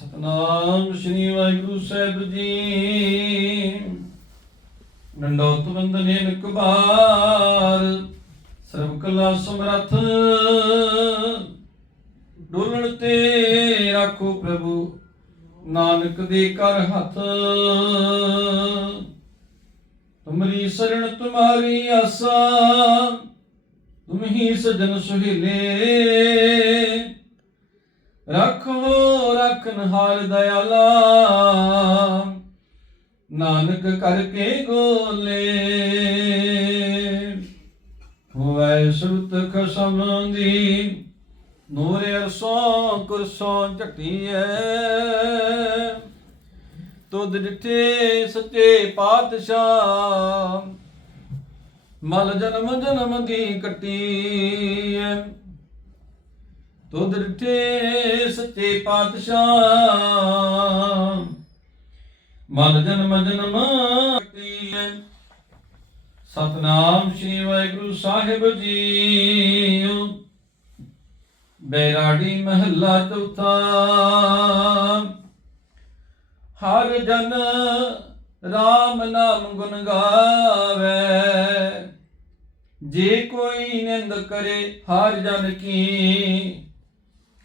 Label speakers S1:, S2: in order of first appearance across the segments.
S1: ਸਤਨਾਮ ਸ੍ਰੀ ਵਾਹਿਗੁਰੂ ਸਾਹਿਬ ਜੀ। ਨੰਦੋਤ ਬੰਦਨੇ ਨਕਬਾਰ ਸਰਬ ਕਲਾ ਸਮਰੱਥ। ਡੋਲਣ ਤੇ ਰੱਖੋ ਪ੍ਰਭੂ ਨਾਨਕ ਦੇ ਕਰ ਹੱਥ। ਤੁਮਰੀ ਸਰਣ ਤੁਮਾਰੀ ਆਸਾ, ਤੁਮ ਹੀ ਸਜਨ ਸੁਹੇਲੇ। ਰੱਖੋ ਰਖਨ ਹਾਲ ਦਇਆਲਾ। ਨਾਨਕ ਕਰਕੇ ਗੋਲੇ। ਹੋਵੇ ਸੁਰਤ ਖਸਮ ਦੀ। ਨੂਰ ਅਰਸੋਂ ਕੁਰਸੋਂ ਝਟੀਐ। ਤੁਧ ਡਿਠੇ ਸੱਚੇ ਪਾਤਸ਼ਾਹ। ਮਲ ਜਨਮ ਜਨਮ ਦੀ ਕੱਟੀਐ। ਤੁਧ ਡਿਠੇ ਸੱਚੇ ਪਾਤਸ਼ਾਹ। ਮਨ ਜਨਮ ਜਨਮ ਕੱਟੀਐ ਸਤਨਾਮ ਸ੍ਰੀ ਵਾਹਿਗੁਰੂ ਸਾਹਿਬ ਜੀ ਬੈਰਾੜੀ ਮਹੱਲਾ ਚੌਥਾ। ਹਰ ਜਨ RAM ਨਾਮ ਗੁਣ ਗਾਵੇ। ਜੇ ਕੋਈ ਨਿੰਦ ਕਰੇ ਹਰ ਜਨ ਕੀ।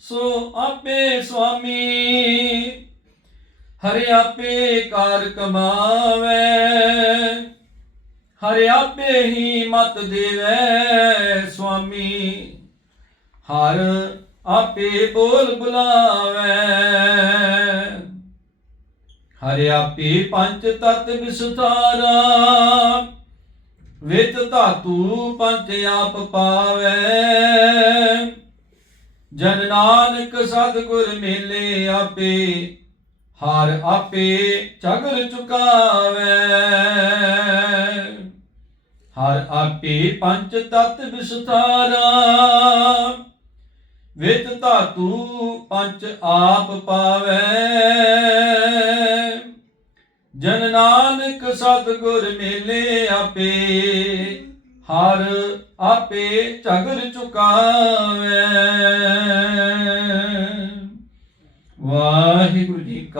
S1: ਸੋ ਆਪੇ ਸੁਆਮੀ, ਹਰਿ ਆਪੇ ਕਾਰ ਕਮਾਵੇ, ਹਰਿ ਆਪੇ ਹੀ ਮਤ ਦੇਵੇ, ਸੁਆਮੀ, ਹਰ ਆਪੇ ਬੋਲ ਬੁਲਾਵੇ। ਹਰਿ ਆਪੇ ਪੰਜ ਤਤ ਵਿਸਤਾਰਾ, ਵਿਤ ਧਾਤੂ ਪੰਜ ਆਪ ਪਾਵੇ। ਜਨ ਨਾਨਕ ਸਤਿਗੁਰ ਮੇਲੇ ਆਪੇ, ਹਰ ਆਪੇ ਚਗਲ ਚੁਕਾਵੇ। ਹਰ ਆਪੇ ਪੰਜ ਤਤ ਵਿਸਤਾਰਾ, ਵਿਤ ਧਾਤੂ ਪੰਜ ਆਪ ਪਾਵੇ। ਜਨ ਨਾਨਕ ਸਤਿਗੁਰ ਮੇਲੇ ਆਪੇ, ਹਰ ਆਪੇ ਝਗਰ ਚੁਕਾਵੇ।